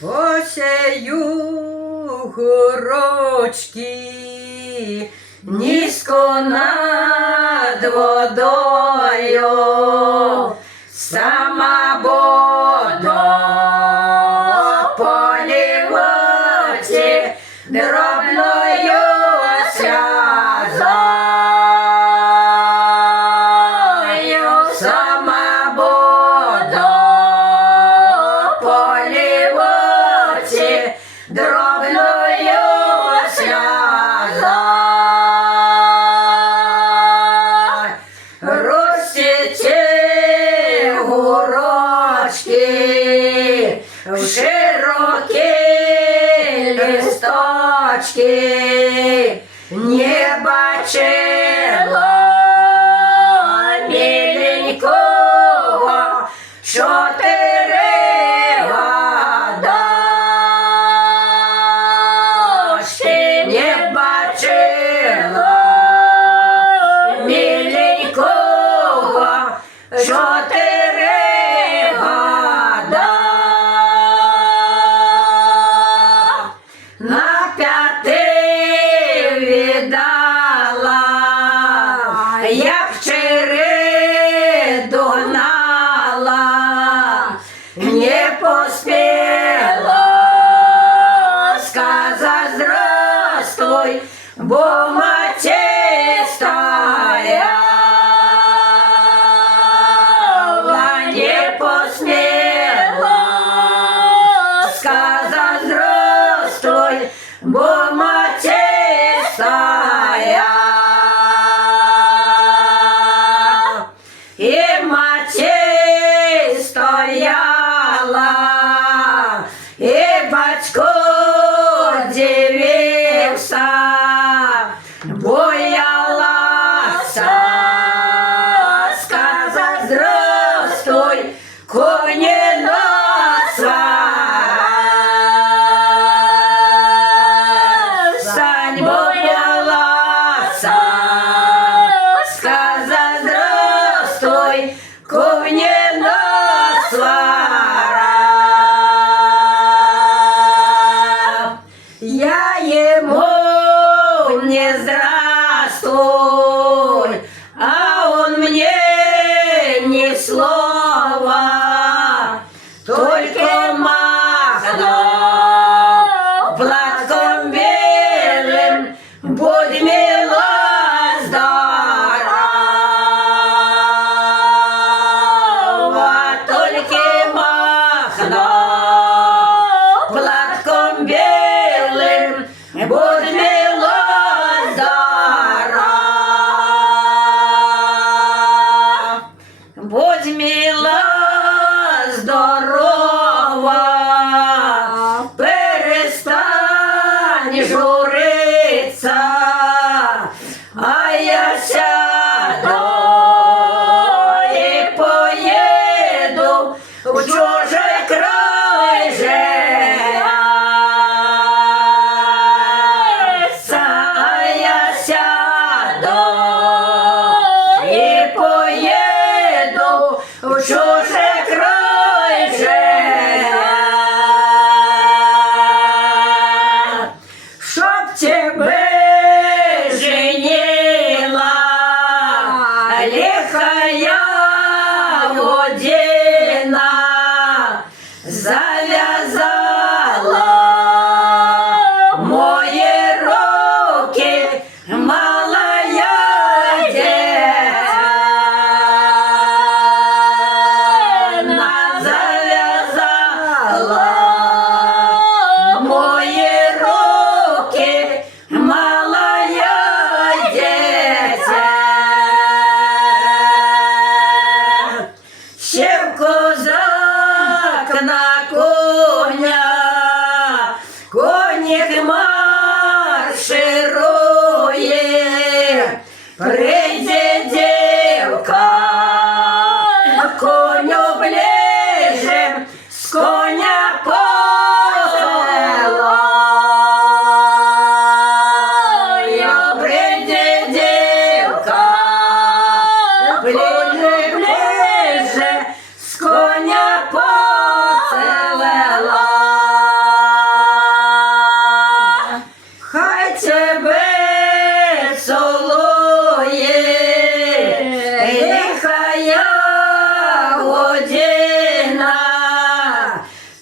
Посею горочки низько над водою, сама буду поливати дробною сльозою, сама буду поливати дробною сльозою. Ростите горочки в широкі листочки, не бачила миленького 4 годочки, не бачила миленького 4 года. На 5 віддала, як череду гнала, не поспіла сказать здравствуй, бо мати стояла, не посміла сказать здравствуй, бо мати стояла. І мати стояла, і батько дивився, боялася сказать здравствуй, конина Сань, боялася сказать здравствуй, конина свара. Я ему не здравствуй, а он мне ни слова, только махнул платком белым, будь мила здорова, только махнул платком белым, будь мила здорова, будь мила здорова, перестань журиться, а я сяду і поїду в чужий край життя, а я сяду і поїду в чужий край життя, щоб тебе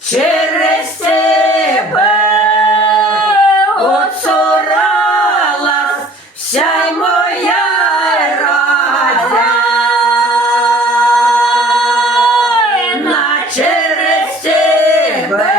через тебе оцуралась вся й моя радя, через тебе